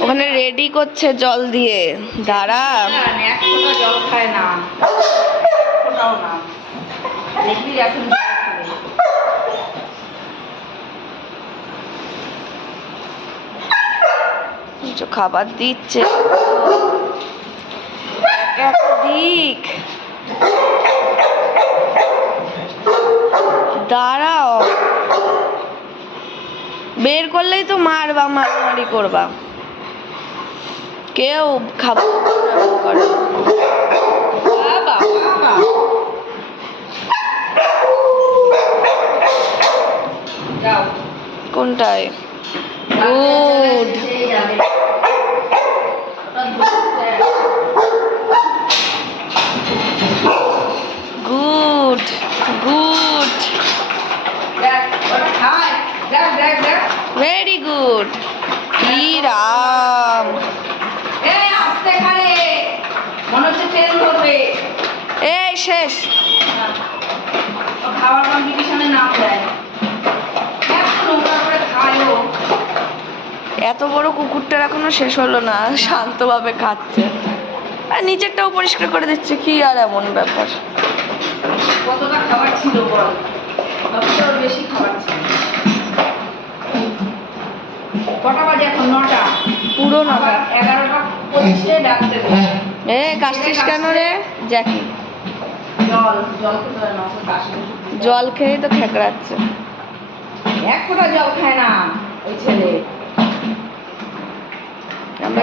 ওখানে রেডি করছে জল দিয়ে। দাঁড়া। জল খায় না। খাবার দিচ্ছে। দিক। দাঁড়াও। বের করলেই তো মারবা মারামারি করবা। কেউ খাবার করে। কোনটায়? Good. Good good. Very good কি এই শেষ। খাওয়ার কম্পিটিশনে নাম দেয়। এত বড় কুকুরটার এখনও শেষ হলো না শান্তভাবে খাচ্ছে। আর নিচেরটাও পরিষ্কার করে দিচ্ছে কি আর এমন ব্যাপার। কতটা খাবার ছিল বল? বেশি খাবার ছিল কটা বাজে এখন? নটা? পুরো না আবার এগারোটা পঁচিশে ডাকতে দেবে। এ কাশছিস কেন রে? জ্যাকি। জল খেয়েই তো খেকড়াচ্ছে এক ফোঁটা জল খায় না ওই ছেলে। আমরা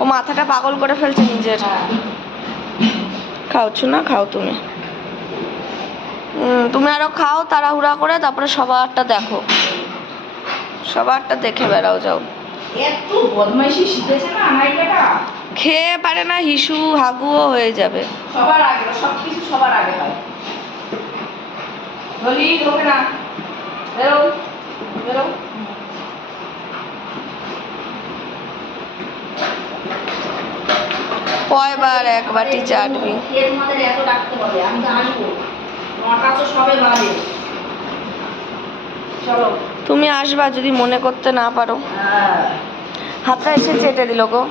ও মাথাটা পাগল করে ফেলছে নিজের। হ্যাঁ। খাওছো না? খাও তুমি। তুমি আরও খাও তাড়াহুড়া করে তারপরে সবারটা দেখো। সবারটা দেখে বেড়াও যাও। বদমাইশি শিখেছে না নায়িকাটা? খেয়ে পারে না হিসু হাগুও হয়ে যাবে। সবার আগে সব কিছু সবার আগে হয়। বলি ঢোকে না। বেরো বেরো। কয়বার এক বাটি চাটবি তোমাদের এত ডাকতে হবে আমি তো আসব। নটা তো সবে বাজে। চলো। তুমি আসবা যদি মনে করতে না পারো। হ্যাঁ। হাতটা এসে চেটে দিল গো।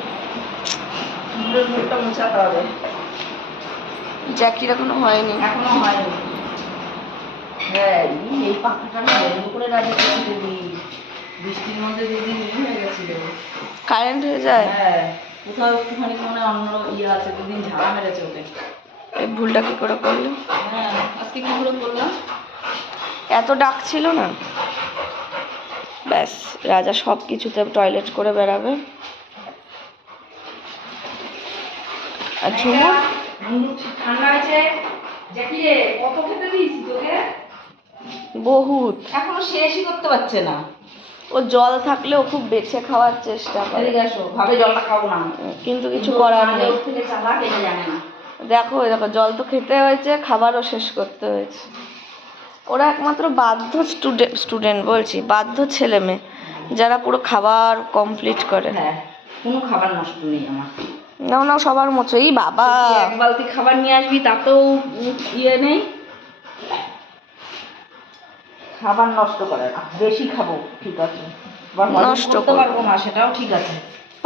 জ্যাকির এখনও হয়নি। এখনও হয়নি। হ্যাঁ এই পাখাটা না করে রাজি করছিল দি বৃষ্টির মধ্যে দিদি হয়ে গেছিল। কারেন্ট হয়ে যায়? হ্যাঁ কোথাও একটুখানি অন্য ইয়ে আছে দুদিন ঝাড়া মেরেছে ওকে। এই ভুলটা কি করে করল? হ্যাঁ আজকে কি করে করলাম? এত ডাক ছিল না। ব্যাস রাজা সব কিছুতে টয়লেট করে বেড়াবে। আর ঝুমুর বহুত। এখনও শেষই করতে পারছে না। ও জল থাকলেও খুব বেছে খাওয়ার চেষ্টা করে। ভাবে জলটা খাব না। কিন্তু কিছু করার নেই। দেখো দেখো জল তো খেতে হয়েছে খাবারও শেষ করতে হয়েছে। ওরা একমাত্র বাধ্য স্টুডেন্ট স্টুডেন্ট বলছি বাধ্য ছেলে মেয়ে যারা পুরো খাবার কমপ্লিট করে। হ্যাঁ কোনো খাবার নষ্ট নেই আমার। নাও নাও সবার মতো এই বাবা এক বালতি খাবার নিয়ে আসবি তাতেও ইয়ে নেই। খাবার নষ্ট করে না বেশি খাব ঠিক আছে। নষ্ট করতে না সেটাও ঠিক আছে।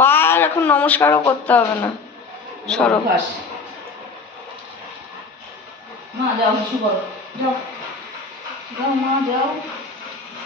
পার এখন নমস্কারও করতে হবে না সরো অভ্যাস। মা যাও হিসু করো যাও যাও মা যাও